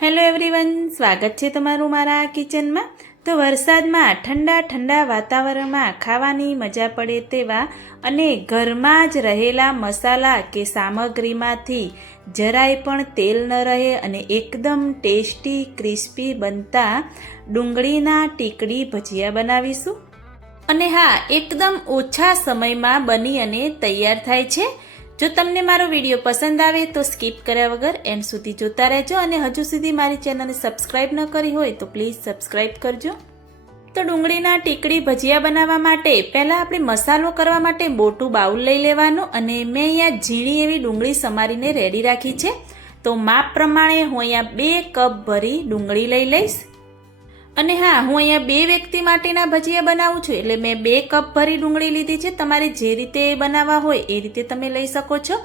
Hello everyone, સ્વાગત છે તમારું મારા કિચનમાં। તો વરસાદમાં ઠંડા ઠંડા વાતાવરણમાં ખાવાની મજા પડે તેવા અને ઘરમાં જ રહેલા મસાલા કે સામગ્રીમાંથી જરાય પણ તેલ ન રહે અને એકદમ ટેસ્ટી ક્રિસ્પી બનતા ડુંગળીના ટીકડી ભજીયા બનાવીશું। અને હા, એકદમ ઓછા સમયમાં બની અને તૈયાર થાય છે। જો તમને મારો વિડીયો પસંદ આવે તો સ્કીપ કર્યા વગર એન્ડ સુધી જોતા રહેજો અને હજુ સુધી મારી ચેનલને સબસ્ક્રાઈબ ન કરી હોય તો પ્લીઝ સબસ્ક્રાઈબ કરજો। તો ડુંગળીના ટીકડી ભજીયા બનાવવા માટે પહેલાં આપણે મસાલો કરવા માટે મોટું બાઉલ લઈ લેવાનું અને મેં અહીંયા ઝીણી એવી ડુંગળી સમારીને રેડી રાખી છે। તો માપ પ્રમાણે હું અહીંયા 2 કપ ભરી ડુંગળી લઈ લઈશ। અને હા, હું અહીંયા 2 વ્યક્તિ માટેના ભજીયા બનાવું છું એટલે મેં 2 કપ ભરી ડુંગળી લીધી છે। તમારે જે રીતે બનાવવા હોય એ રીતે તમે લઈ શકો છો।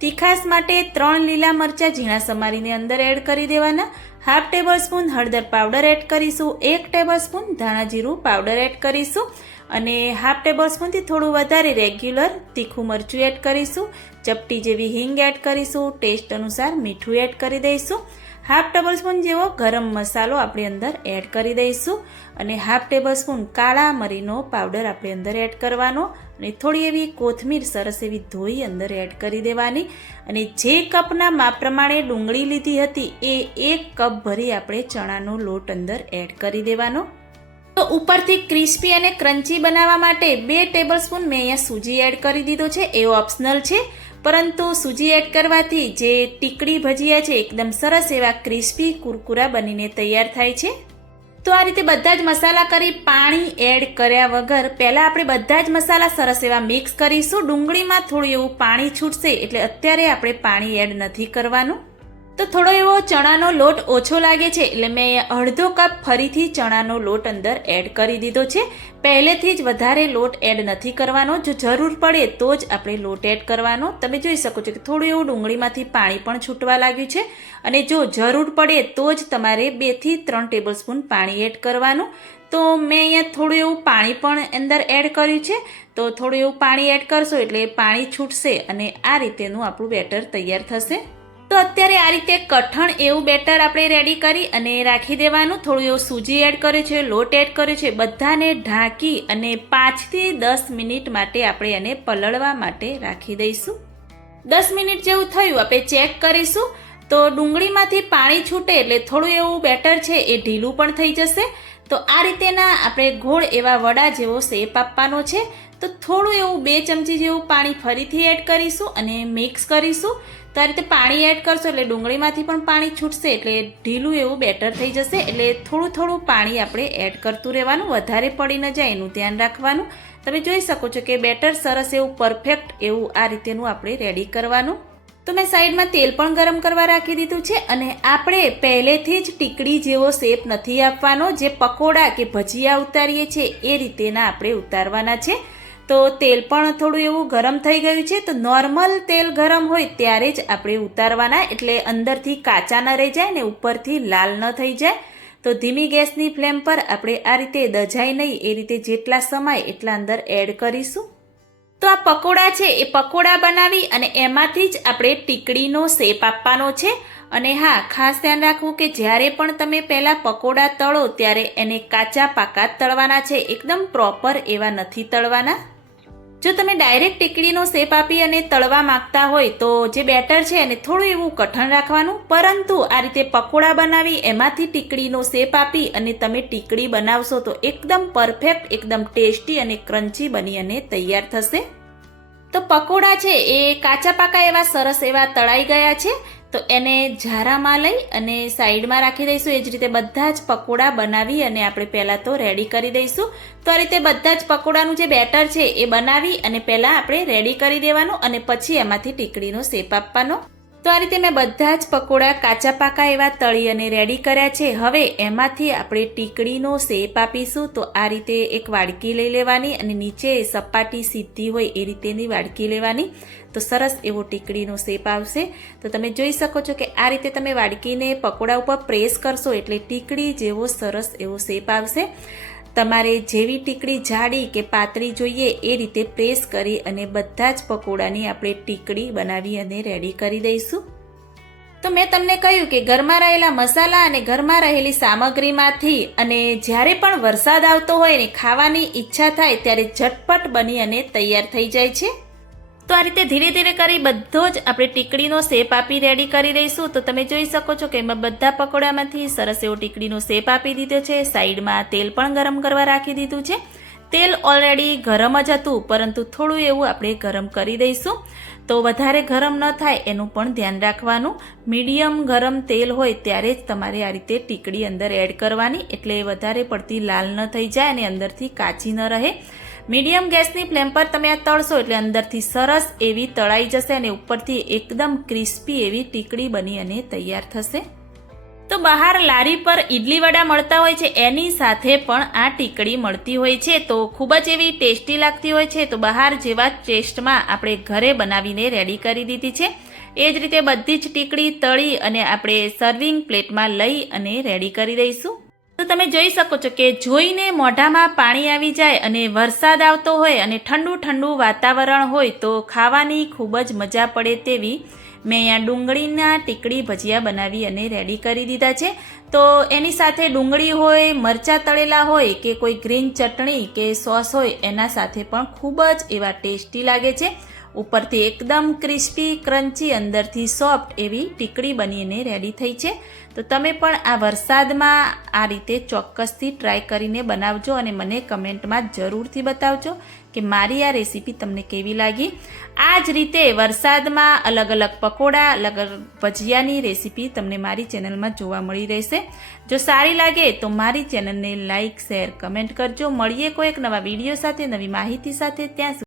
તીખાસ માટે 3 લીલા મરચાં ઝીણા સમારીને અંદર એડ કરી દેવાના। હાફ ટેબલ સ્પૂન હળદર પાવડર એડ કરીશું। 1 ટેબલ સ્પૂન ધાણા જીરું પાવડર એડ કરીશું અને હાફ ટેબલ સ્પૂનથી થોડું વધારે રેગ્યુલર તીખું મરચું એડ કરીશું। ચપટી જેવી હિંગ એડ કરીશું। ટેસ્ટ અનુસાર મીઠું એડ કરી દઈશું। હાફ ટેબલ સ્પૂન જેવો ગરમ મસાલો આપણે અંદર એડ કરી દઈશું અને હાફ ટેબલ સ્પૂન કાળા મરીનો પાવડર આપણે અંદર એડ કરવાનો અને થોડી એવી કોથમીર સરસ એવી ધોઈ અંદર એડ કરી દેવાની। અને જે કપના માપ પ્રમાણે ડુંગળી લીધી હતી એ 1 કપ ભરી આપણે ચણાનો લોટ અંદર એડ કરી દેવાનો। તો ઉપરથી ક્રિસ્પી અને ક્રન્ચી બનાવવા માટે 2 ટેબલ સ્પૂન મેં અહીંયા સૂજી એડ કરી દીધો છે। એ ઓપ્શનલ છે, પરંતુ સૂજી એડ કરવાથી જે ટીકડી ભજીયા છે એકદમ સરસ એવા ક્રિસ્પી કુરકુરા બનીને તૈયાર થાય છે। તો આ રીતે બધા જ મસાલા કરી પાણી એડ કર્યા વગર પહેલાં આપણે બધા જ મસાલા સરસ એવા મિક્સ કરીશું। ડુંગળીમાં થોડું એવું પાણી છૂટશે એટલે અત્યારે આપણે પાણી એડ નથી કરવાનું। તો થોડો એવો ચણાનો લોટ ઓછો લાગે છે એટલે મેં અડધો કપ ફરીથી ચણાનો લોટ અંદર એડ કરી દીધો છે। પહેલેથી જ વધારે લોટ એડ નથી કરવાનો, જો જરૂર પડે તો જ આપણે લોટ એડ કરવાનો। તમે જોઈ શકો છો કે થોડું એવું ડુંગળીમાંથી પાણી પણ છૂટવા લાગ્યું છે અને જો જરૂર પડે તો જ તમારે 2 થી 3 ટેબલ સ્પૂન પાણી એડ કરવાનું। તો મેં અહીંયા થોડું એવું પાણી પણ અંદર એડ કર્યું છે। તો થોડું એવું પાણી એડ કરશો એટલે પાણી છૂટશે અને આ રીતેનું આપણું બેટર તૈયાર થશે। તો અત્યારે આ રીતે કઠણ એવું બેટર આપણે રેડી કરી અને રાખી દેવાનું। થોડું એવું સૂજી એડ કર્યું છે, લોટ એડ કર્યો છે, બધાને ઢાંકી અને 5 થી 10 મિનિટ માટે આપણે એને પલળવા માટે રાખી દઈશું। 10 મિનિટ જેવું થયું આપણે ચેક કરીશું। તો ડુંગળીમાંથી પાણી છૂટે એટલે થોડું એવું બેટર છે એ ઢીલું પણ થઈ જશે। તો આ રીતેના આપણે ગોળ એવા વડા જેવો શેપ આપવાનો છે। તો થોડું એવું 2 ચમચી જેવું પાણી ફરીથી એડ કરીશું અને મિક્સ કરીશું। તો આ રીતે પાણી એડ કરશો એટલે ડુંગળીમાંથી પણ પાણી છૂટશે એટલે ઢીલું એવું બેટર થઈ જશે। એટલે થોડું થોડું પાણી આપણે એડ કરતું રહેવાનું, વધારે પડી ન જાય એનું ધ્યાન રાખવાનું। તમે જોઈ શકો છો કે બેટર સરસ એવું પરફેક્ટ એવું આ રીતેનું આપણે રેડી કરવાનું। તો મેં સાઈડમાં તેલ પણ ગરમ કરવા રાખી દીધું છે અને આપણે પહેલેથી જ ટીકડી જેવો શેપ નથી આપવાનો, જે પકોડા કે ભજીયા ઉતારીએ છીએ એ રીતેના આપણે ઉતારવાના છે। તો તેલ પણ થોડું એવું ગરમ થઈ ગયું છે। તો નોર્મલ તેલ ગરમ હોય ત્યારે જ આપણે ઉતારવાના, એટલે અંદરથી કાચા ન રહી જાય ને ઉપરથી લાલ ન થઈ જાય। તો ધીમી ગેસની ફ્લેમ પર આપણે આ રીતે દજાય નહીં એ રીતે જેટલા સમાય એટલા અંદર એડ કરીશું। તો આ પકોડા છે એ પકોડા બનાવી અને એમાંથી જ આપણે ટીકડીનો શેપ આપવાનો છે। અને હા, ખાસ ધ્યાન રાખવું કે જ્યારે પણ તમે પહેલાં પકોડા તળો ત્યારે એને કાચા પાકા તળવાના છે, એકદમ પ્રોપર એવા નથી તળવાના। જો તમે ડાયરેક્ટ ટીકડીનો શેપ આપી અને તળવા માંગતા હોય તો જે બેટર છે એને થોડું એવું કઠણ રાખવાનું, પરંતુ આ રીતે પકોડા બનાવી એમાંથી ટીકડીનો શેપ આપી અને તમે ટીકડી બનાવશો તો એકદમ પરફેક્ટ, એકદમ ટેસ્ટી અને ક્રન્ચી બની અને તૈયાર થશે। તો પકોડા છે એ કાચા પાકા એવા સરસ એવા તળાઈ ગયા છે। તો એને ઝારામાં લઈ અને સાઈડમાં રાખી દઈશું। એ જ રીતે બધા જ પકોડા બનાવી અને આપણે પહેલાં તો રેડી કરી દઈશું। તો આ રીતે બધા જ પકોડાનું જે બેટર છે એ બનાવી અને પહેલાં આપણે રેડી કરી દેવાનું અને પછી એમાંથી ટીકડીનો શેપ આપવાનો। તો આ રીતે મેં બધા જ પકોડા કાચા પાકા એવા તળી અને રેડી કર્યા છે। હવે એમાંથી આપણે ટીકડીનો શેપ આપીશું। તો આ રીતે એક વાડકી લઈ લેવાની અને નીચે સપાટી સીધી હોય એ રીતેની વાડકી લેવાની, તો સરસ એવો ટીકડીનો શેપ આવશે। તો તમે જોઈ શકો છો કે આ રીતે તમે વાડકીને પકોડા ઉપર પ્રેસ કરશો એટલે ટીકડી જેવો સરસ એવો શેપ આવશે। તમારે જેવી ટીકડી જાડી કે પાતળી જોઈએ એ રીતે પ્રેસ કરી અને બધા જ પકોડાની આપણે ટીકડી બનાવી અને રેડી કરી દઈશું। તો મેં તમને કહ્યું કે ઘરમાં રહેલા મસાલા અને ઘરમાં રહેલી સામગ્રીમાંથી અને જ્યારે પણ વરસાદ આવતો હોય ને ખાવાની ઈચ્છા થાય ત્યારે ઝટપટ બની અને તૈયાર થઈ જાય છે. તો આ રીતે ધીરે ધીરે કરી બધો જ આપણે ટીકડીનો શેપ આપી રેડી કરી દઈશું. તો તમે જોઈ શકો છો કે એમાં બધા પકોડામાંથી સરસ એવો ટીકડીનો શેપ આપી દીધો છે. સાઈડમાં તેલ પણ ગરમ કરવા રાખી દીધું છે. તેલ ઓલરેડી ગરમ જ હતું, પરંતુ થોડું એવું આપણે ગરમ કરી દઈશું. તો વધારે ગરમ ન થાય એનું પણ ધ્યાન રાખવાનું. મીડિયમ ગરમ તેલ હોય ત્યારે જ તમારે આ રીતે ટીકડી અંદર એડ કરવાની, એટલે વધારે પડતી લાલ ન થઈ જાય અને અંદરથી કાચી ન રહે. મીડિયમ ગેસની ફ્લેમ પર તમે આ તળશો એટલે અંદરથી સરસ એવી તળાઈ જશે અને ઉપરથી એકદમ ક્રિસ્પી એવી ટીકડી બની અને તૈયાર થશે. તો બહાર લારી પર ઇડલી વડા મળતા હોય છે એની સાથે પણ આ ટીકડી મળતી હોય છે, તો ખૂબ જ એવી ટેસ્ટી લાગતી હોય છે. તો બહાર જેવા ટેસ્ટમાં આપણે ઘરે બનાવીને રેડી કરી દીધી છે. એ જ રીતે બધી જ ટીકડી તળી અને આપણે સર્વિંગ પ્લેટમાં લઈ અને રેડી કરી દઈશું. તો તમે જોઈ શકો છો કે જોઈને મોઢામાં પાણી આવી જાય અને વરસાદ આવતો હોય અને ઠંડુ ઠંડુ વાતાવરણ હોય તો ખાવાની ખૂબ જ મજા પડે તેવી મેં અહીંયા ડુંગળીના ટીકડી ભજીયા બનાવી અને રેડી કરી દીધા છે. તો એની સાથે ડુંગળી હોય, મરચાં તળેલા હોય કે કોઈ ગ્રીન ચટણી કે સોસ હોય એના સાથે પણ ખૂબ જ એવા ટેસ્ટી લાગે છે. ઉપરથી એકદમ ક્રિસ્પી ક્રન્ચી, અંદરથી સોફ્ટ એવી ટીકડી બનીને રેડી થઈ છે. તો તમે પણ આ વરસાદમાં આ રીતે ચોક્કસથી ટ્રાય કરીને બનાવજો અને મને કમેન્ટમાં જરૂરથી બતાવજો કે મારી આ રેસીપી તમને કેવી લાગી. આ જ રીતે વરસાદમાં અલગ અલગ પકોડા, અલગ અલગ ભજીયાની રેસીપી તમને મારી ચેનલમાં જોવા મળી રહેશે. જો સારી લાગે તો મારી ચેનલને લાઇક, શેર, કમેન્ટ કરજો. મળીએ કોઈ એક નવા વિડીયો સાથે, નવી માહિતી સાથે. ત્યાં